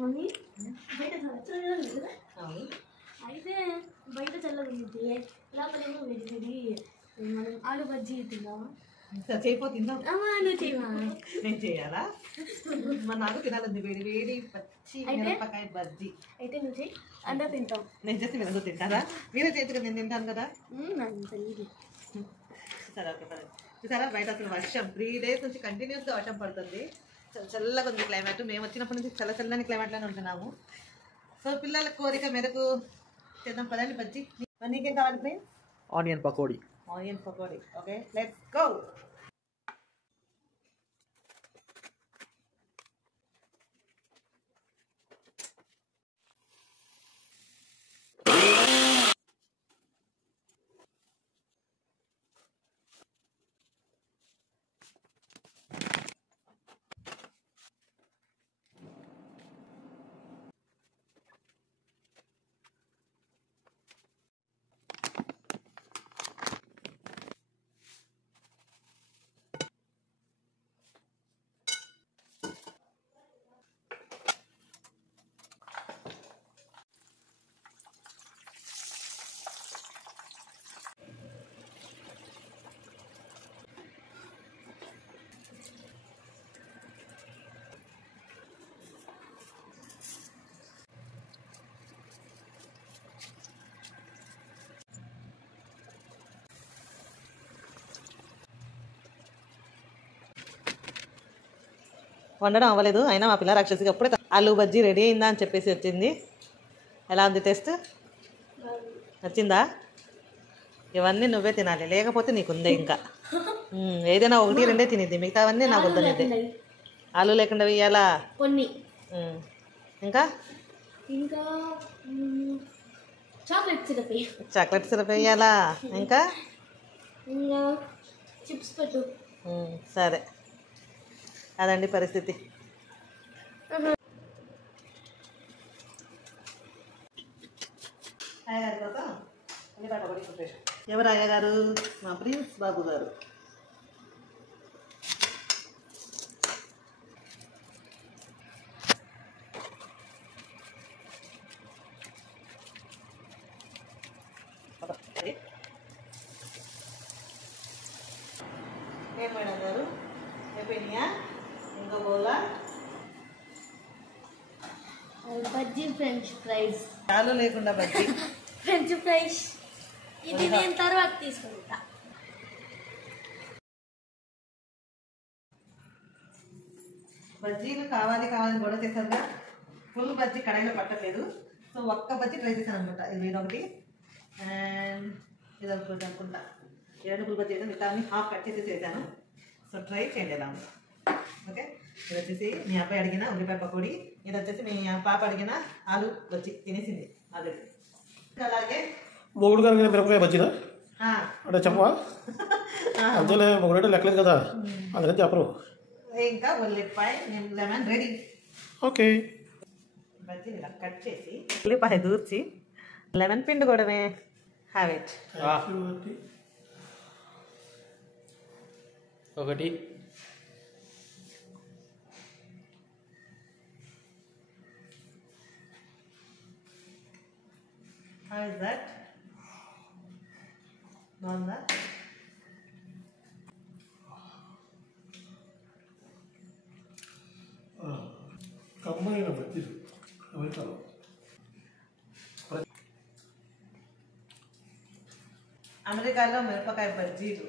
Mummy బయట చల్లగా ఉంది కదా అయితే బయట చల్లగా ఉంది లోపలేమో వేడి మనం ఆలు బజ్జీ తిందామా చేయపోతుందా నువ్వు చేయమా నేను చేయాలా నాకు తినాలండి వేడి వేడి పచ్చి మిరపకాయ బజ్జీ అయితే నువ్వు చేయి అందరూ తింటాం నేను చేస్తే మీరు అందరూ తింటారా మీరే చేతిగా నేను తింటాను కదా నాకు తెలియదు సరే ఓకే సరే చూసారా బయట అసలు వర్షం 3 days నుంచి కంటిన్యూస్గా వర్షం పడుతుంది చల్లగా ఉంది క్లైమేట్ మేము వచ్చినప్పటి నుంచి చల్లని క్లైమేట్లోనే ఉంటున్నాము సో పిల్లల కోరిక మేరకు చేద్దాం పదండి బజ్జీ నీకేం కావాలి friend onion pakodi okay let's go వండడం అవ్వలేదు అయినా మా పిల్ల రాక్షసికి అప్పుడే ఆలు బజ్జీ రెడీ అయిందా అని చెప్పేసి వచ్చింది ఎలా ఉంది టేస్ట్ నచ్చిందా ఇవన్నీ నువ్వే తినాలి లేకపోతే నీకుందే ఇంకా ఏదైనా 1-2 తినిద్ది మిగతావన్నీ నాకు వద్దనిద్ది ఆలు లేకుండా వేయాలా కొన్ని ఇంకా ఇంకా చాక్లెట్ సిరప్ వేయాలా ఇంకా ఇంకా చిప్స్ పెట్టు సరే అదండి పరిస్థితి ఎవరు అయ్యగారు మా ప్రిన్స్ బాబు గారు ఏం మేడం గారు అయిపోయినాయా ఇంకో బోలా బజ్జీ ఫ్రెంచ్ ఫ్రైస్ ఆలు లేకుండా బజ్జీ ఫ్రెంచ్ ఫ్రైస్ ఇది నేను తర్వాత తీసుకుంటా బజ్జీలు కావాలని గొడవ చేశారుగా ఫుల్ బజ్జీ కడాయిలో పట్టలేదు సో ఒక్క బజ్జీ ట్రై చేశాను అనమాట ఇది ఒకటి అండ్ ఇది ఒకటి అనుకుంటా 2 ఫుల్ బజ్జీ చేశాను మిగతా హాఫ్ కట్ చేసి చేశాను సో ట్రై చేయండి ఎలా ఉంది ఓకే ఇది వచ్చేసి మీ అబ్బాయి అడిగిన ఉల్లిపాయ పకోడీ ఇది వచ్చేసి మీ పాప అడిగిన ఆలు బజ్జీ తినేసింది ఆల్రెడీ అలాగే మొగుడు గారు మిరపకాయ బజ్జీనా అంటే చెప్పవా అంతేలే మొగుడు లెక్కలేదు కదా అందుకని చెప్పరు ఇంకా ఉల్లిపాయ లెమన్ రెడీ ఓకే బజ్జీని ఇలా కట్ చేసి ఉల్లిపాయ దూర్చి లెమన్ పిండి కూడా హ్యావ్ ఇట్ ఒకటి How is that? Not that? కమ్మైన బజ్జీలు అమెరికాలో అమెరికాలో మిరపకాయ బజ్జీలు